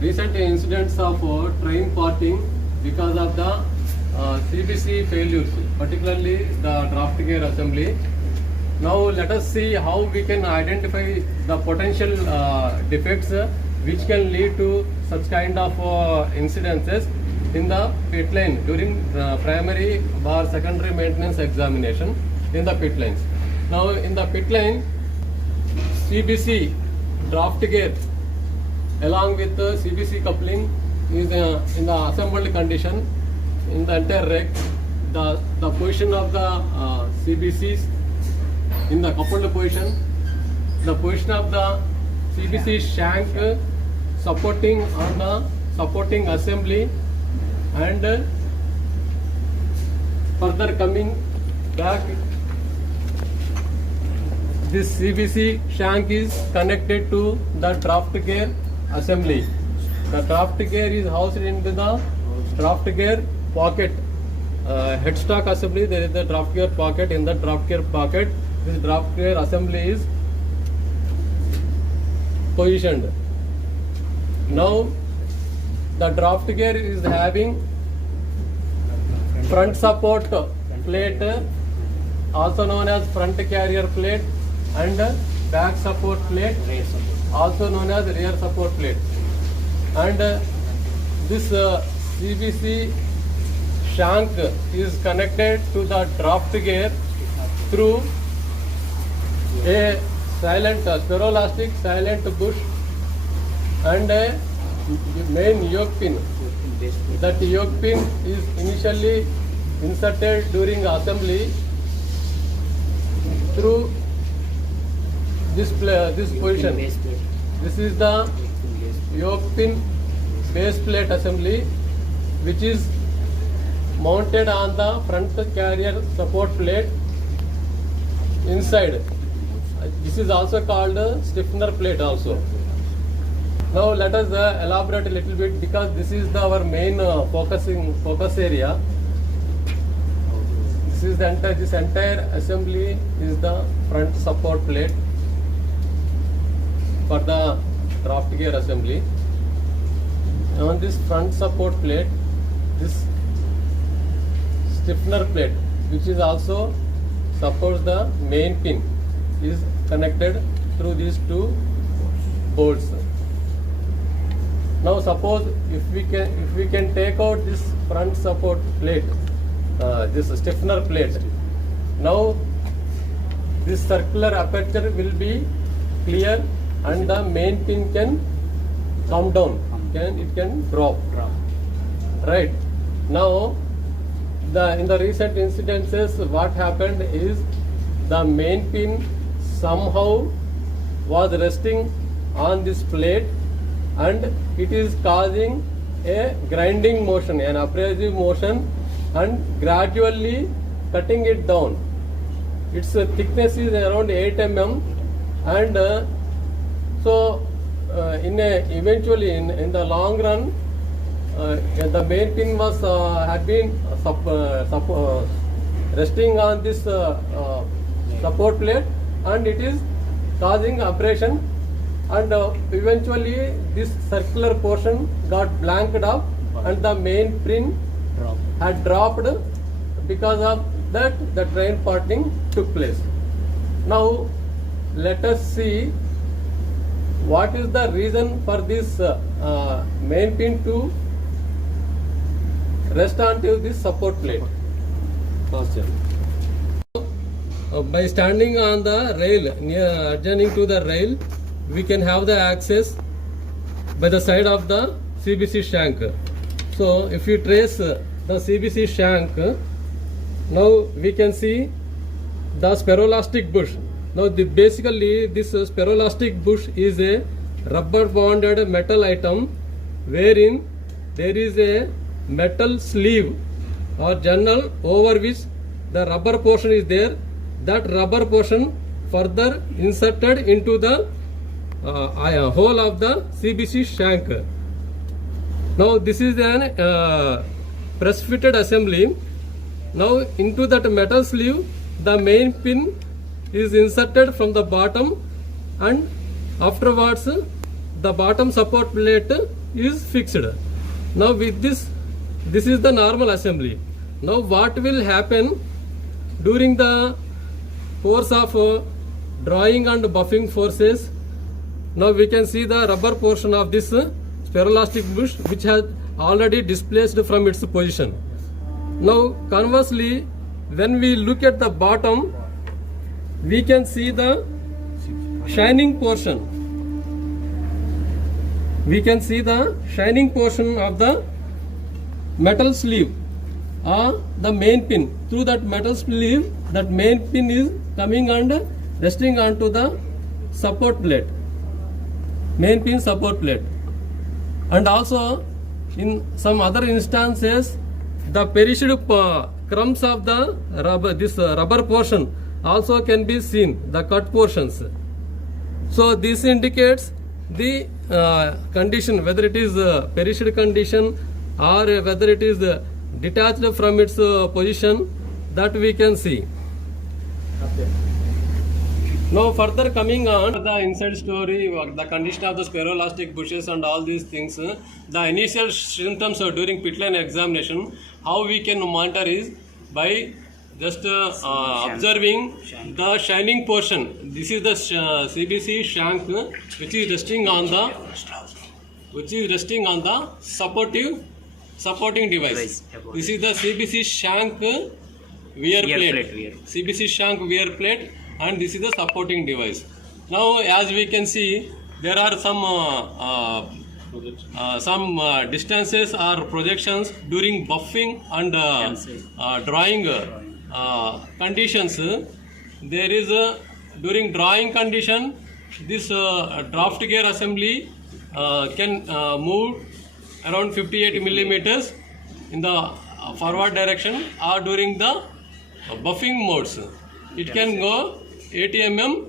recent incidents of train parting because of the CBC failures, particularly the draft gear assembly. Now let us see how we can identify the potential defects which can lead to such kind of incidences in the pit line during primary or secondary maintenance examination in the pit lines. Now in the pit line, CBC draft gear along with the CBC coupling is in the assembled condition in the entire rack. The position of the CBCs in the coupled position, the position of the CBC shank supporting on the supporting assembly, and further coming back, this CBC shank is connected to the draft gear assembly. The draft gear is housed into the draft gear pocket. Headstock assembly, there is the draft gear pocket. In the draft gear pocket, this draft gear assembly is positioned. Now the draft gear is having front support plate, also known as front carrier plate, and back support plate, also known as rear support plate. And this CBC shank is connected to the draft gear through a silent spherolastic silent bush and a main yoke pin. That yoke pin is initially inserted during assembly through this position. This is the yoke pin base plate assembly, which is mounted on the front carrier support plate inside. This is also called a stiffener plate also. Now let us elaborate a little bit, because this is our main focus area. This entire assembly is the front support plate for the draft gear assembly. On this front support plate, this stiffener plate, which is also supports the main pin, is connected through these two bolts. Now suppose if we can take out this front support plate, this stiffener plate, now this circular aperture will be clear and the main pin can come down, it can drop. Right. Now in the recent incidences, what happened is the main pin somehow was resting on this plate, and it is causing a grinding motion, an abrasive motion, and gradually cutting it down. Its thickness is around 8 mm, and eventually in the long run, the main pin was had been resting on this support plate, and it is causing abrasion, and eventually this circular portion got blanked up and the main pin had dropped. Because of that, the train parting took place. Now let us see what is the reason for this main pin to rest onto this support plate. By standing on the rail, adjoining to the rail, we can have the access by the side of the CBC shank. So if you trace the CBC shank, now we can see the spherolastic bush. Now basically this spherolastic bush is a rubber bonded metal item wherein there is a metal sleeve or journal over which the rubber portion is there. That rubber portion further inserted into the hole of the CBC shank. Now this is an press fitted assembly. Now into that metal sleeve, the main pin is inserted from the bottom, and afterwards the bottom support plate is fixed. Now with this is the normal assembly. Now what will happen during the course of drawing and buffing forces? Now we can see the rubber portion of this spherolastic bush which has already displaced from its position. Now conversely, when we look at the bottom, we can see the shining portion. We can see the shining portion of the metal sleeve or the main pin. Through that metal sleeve, that main pin is coming and resting onto the support plate. Main pin support plate. And also in some other instances, the perished crumbs of the rubber, rubber portion also can be seen, the cut portions. So this indicates the condition, whether it is perished condition or whether it is detached from its position, that we can see. Okay. Now further coming on the inside story, the condition of the spherolastic bushes and all these things, the initial symptoms during Pitline examination, how we can monitor is by just observing the shining portion. This is the CBC shank which is resting on the supporting device. This is the CBC shank wear plate. CBC shank wear plate, and this is the supporting device. Now as we can see, there are some distances or projections during buffing and drawing conditions. There is during drawing condition, this draft gear assembly can move around 58 millimeters in the forward direction, or during the buffing modes it can go 80 mm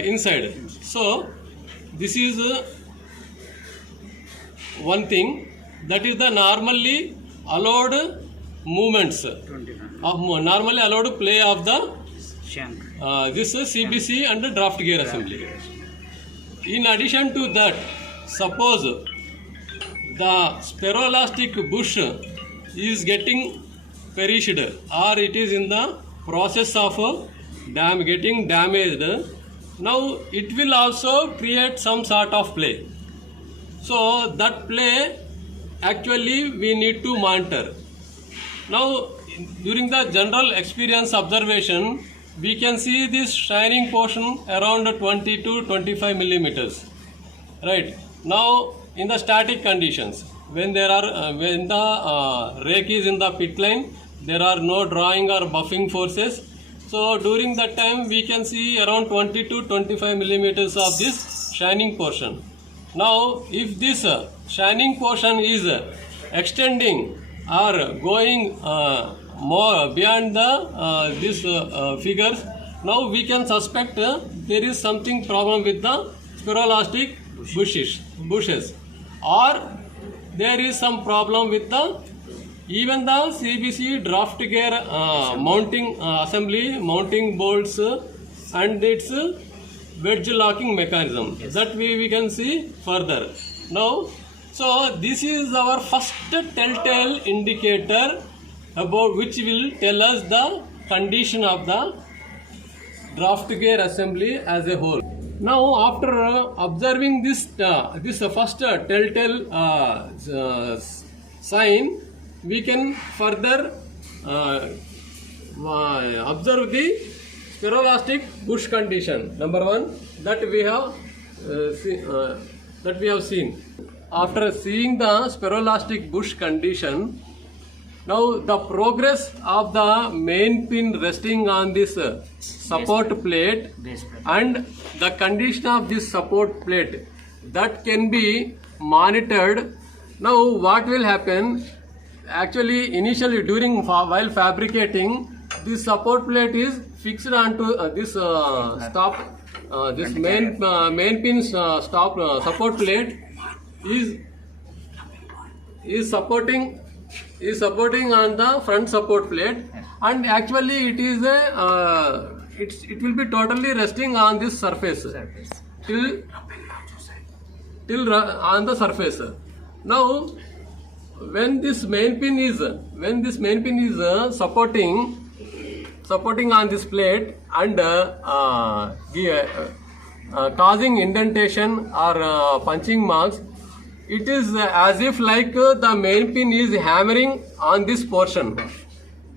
inside. So this is one thing, that is the normally allowed movements of normally allowed play of the shank, this CBC and draft gear assembly. In addition to that, suppose the spherolastic bush is getting perished or it is in the process of getting damaged, now it will also create some sort of play. So that play actually we need to monitor. Now during the general experience observation, we can see this shining portion around 20 to 25 millimeters. Right. Now in the static conditions, when there are when the rake is in the pit line, there are no drawing or buffing forces. So during that time we can see around 20 to 25 millimeters of this shining portion. Now if this shining portion is extending or going more beyond the this figures, now we can suspect there is something problem with the spherolastic bushes, or there is some problem with the even the CBC draft gear mounting assembly, mounting bolts and its wedge locking mechanism. Yes. That we can see further. Now, so this is our first telltale indicator about which will tell us the condition of the draft gear assembly as a whole. Now after observing this this first telltale sign, we can further observe the spherolastic bush condition. Number one, that we have seen. After seeing the spherolastic bush condition, now the progress of the main pin resting on this support plate and the condition of this support plate, that can be monitored. Now what will happen? Actually, initially during while fabricating, this support plate is fixed onto this this main pin support plate is supporting on the front support plate, and actually it is a it will be totally resting on this surface till till on the surface. Now when this main pin is supporting on this plate and causing indentation or punching marks, it is as if like the main pin is hammering on this portion.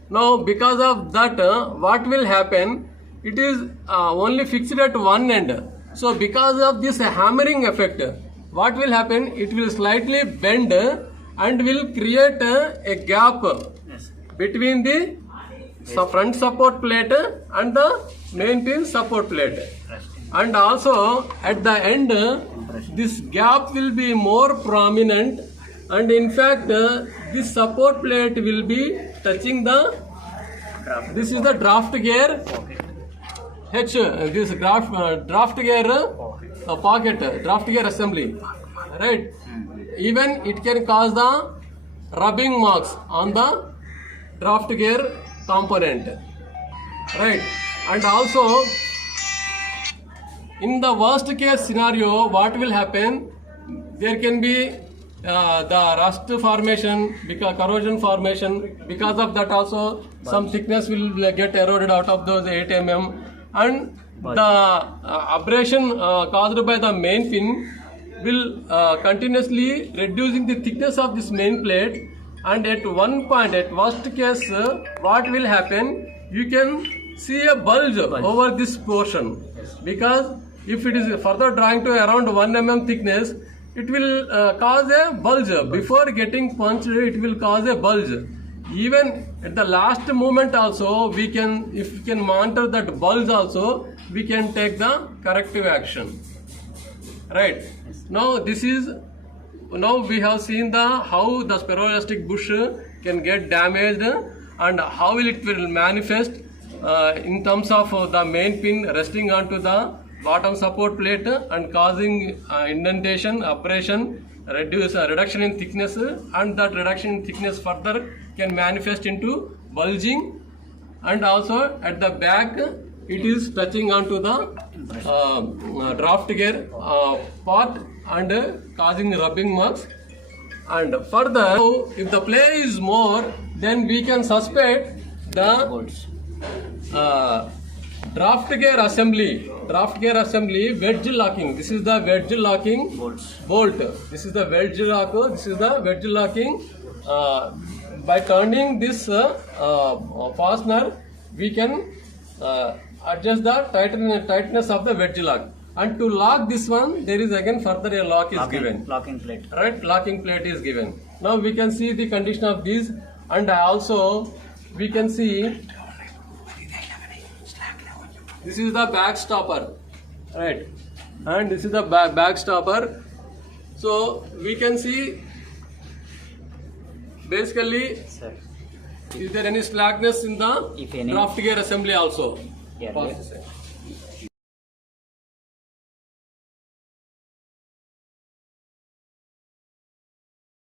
Now because of that, what will happen, it is only fixed at one end. So because of this hammering effect, what will happen, it will slightly bend and will create a gap between the front support plate and the main pin support plate. And also at the end, this gap will be more prominent, and in fact this support plate will be touching the, this is the draft gear H, this draft gear pocket, draft gear assembly, right? Even it can cause the rubbing marks on the draft gear component, right? And also in the worst case scenario, what will happen, there can be the rust formation, because corrosion formation. Because of that also some thickness will get eroded out of those 8 mm, and the abrasion caused by the main pin will continuously reducing the thickness of this main plate, and at one point, at worst case, what will happen, you can see a bulge over this portion, because if it is further drawing to around 1 mm thickness, it will cause a bulge. Before getting punched, it will cause a bulge. Even at the last moment also, we can, if we can monitor that bulge also, we can take the corrective action, right? Now this is, now we have seen the how the spherolastic bush can get damaged and how it will manifest in terms of the main pin resting onto the bottom support plate and causing indentation, abrasion, reduction in thickness, and that reduction in thickness further can manifest into bulging, and also at the back it is touching onto the draft gear part and causing rubbing marks. And further, if the play is more, then we can suspect the draft gear assembly wedge locking. This is the wedge locking bolt. This is the wedge lock. This is the wedge locking. By turning this fastener, we can adjust the tightness of the wedge lock. And to lock this one, there is again further a lock is given. Locking plate. Right, locking plate is given. Now we can see the condition of these, and also we can see this is the back stopper, right? And this is the back stopper. So we can see basically, is there any slackness in the draft gear assembly also? Yeah.